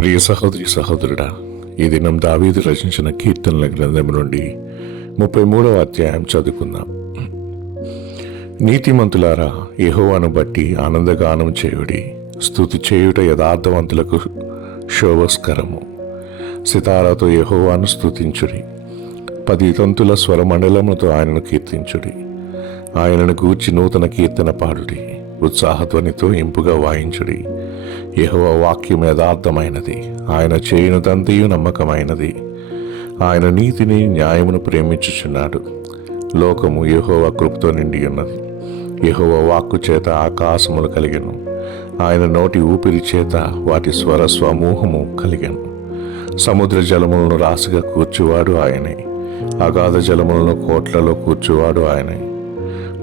ప్రియ సహోదరి సహోదరుడా ఈ దినం దావీదు రచించిన కీర్తనల గ్రంథం నుండి ముప్పై మూడవ అధ్యాయం చదువుకుందాం. నీతిమంతులారా యహోవాను బట్టి ఆనందగానం చేయుడి స్థుతి చేయుట యథార్థవంతులకు శోభస్కరము. సితారాతో యహోవాను స్తుతించుడి పది తంతుల స్వరమండలములతో ఆయనను కీర్తించుడి ఆయనను గూర్చి నూతన కీర్తన పాడుడి ఉత్సాహధ్వనితో ఇంపుగా వాయించుడి. యెహోవ వాక్యం యథార్థమైనది. ఆయన చేయునదంతయు నమ్మకమైనది. ఆయన నీతిని న్యాయమును ప్రేమించుచున్నాడు. లోకము యహోవ కృపతో నిండి ఉన్నది. యహోవ వాక్కు చేత ఆకాశములు కలిగను. ఆయన నోటి ఊపిరి చేత వాటి స్వర స్వమూహము కలిగను. సముద్ర జలములను రాసిగా కూర్చువాడు ఆయనే. అగాధ జలములను కోట్లలో కూర్చువాడు ఆయనే.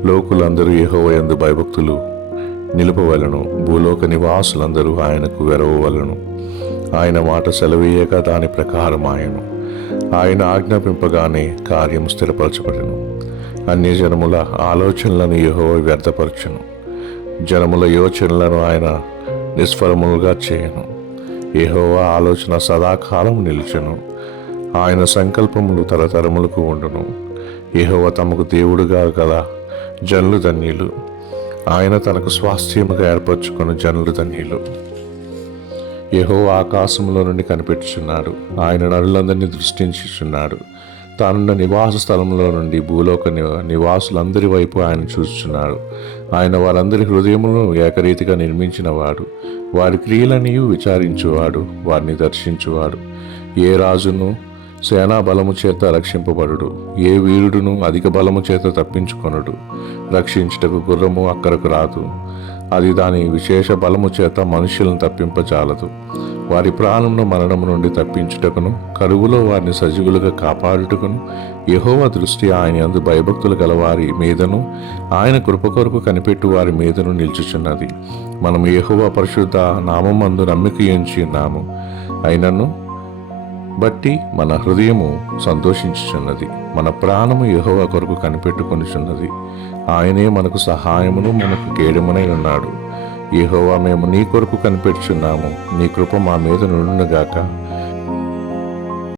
లోకులందరూ యెహోవ యందు భయభక్తులు నిలుపవలను. భూలోక నివాసులందరూ ఆయనకు వెరవవలను. ఆయన మాట సెలవేయక దాని ప్రకారం ఆయను. ఆయన ఆజ్ఞాపింపగానే కార్యం స్థిరపరచబడను. అన్ని జనముల ఆలోచనలను యహో వ్యర్థపరచును. జనముల యోచనలను ఆయన నిష్ఫలములుగా చేయను. యెహోవా ఆలోచన సదాకాలం నిలిచెను. ఆయన సంకల్పములు తరతరములకు ఉండును. యెహోవా తమకు దేవుడుగా గల జనులు ధన్యులు. ఆయన తనకు స్వాస్థ్యముగా ఏర్పరచుకున్న జనులు ధన్యులు. యహో ఆకాశంలో నుండి కనిపెట్టుచున్నాడు. ఆయన నరులందరినీ దృష్టించుచున్నాడు. తానున్న నివాస స్థలంలో నుండి భూలోక నివాసులందరి వైపు ఆయన చూస్తున్నాడు ఆయన వారందరి హృదయములను ఏకరీతిగా నిర్మించినవాడు. వారి క్రియలనియు విచారించువాడు. వారిని దర్శించువాడు. ఏ రాజును సేనా బలము చేత రక్షింపబడుడు. ఏ వీరుడును అధిక బలము చేత తప్పించుకొనుడు. రక్షించుటకు గుర్రము అక్కడకు రాదు. అది దాని విశేష బలము చేత మనుషులను తప్పింపజాలదు. వారి ప్రాణమును మరణము నుండి తప్పించుటకును కరువులో వారిని సజీవులుగా కాపాడుటకును యహోవ దృష్టి ఆయన అందు భయభక్తులు గల వారి మీదను ఆయన కృప కొరకు కనిపెట్టు వారి మీదను నిల్చుచున్నది. మనం యహోవ పరిశుద్ధ నామందు నమ్మిక ఎంచి ఉన్నాము. అయినను బట్టి మన హృదయము సంతోషించుచున్నది. మన ప్రాణము యహోవ కొరకు కనిపెట్టుకొనిచున్నది. ఆయనే మనకు సహాయమును మనకు కేడమునై ఉన్నాడు. యహోవా మేము నీ కొరకు కనిపెట్టుచున్నాము నీ కృప మా మీద నుండుగాక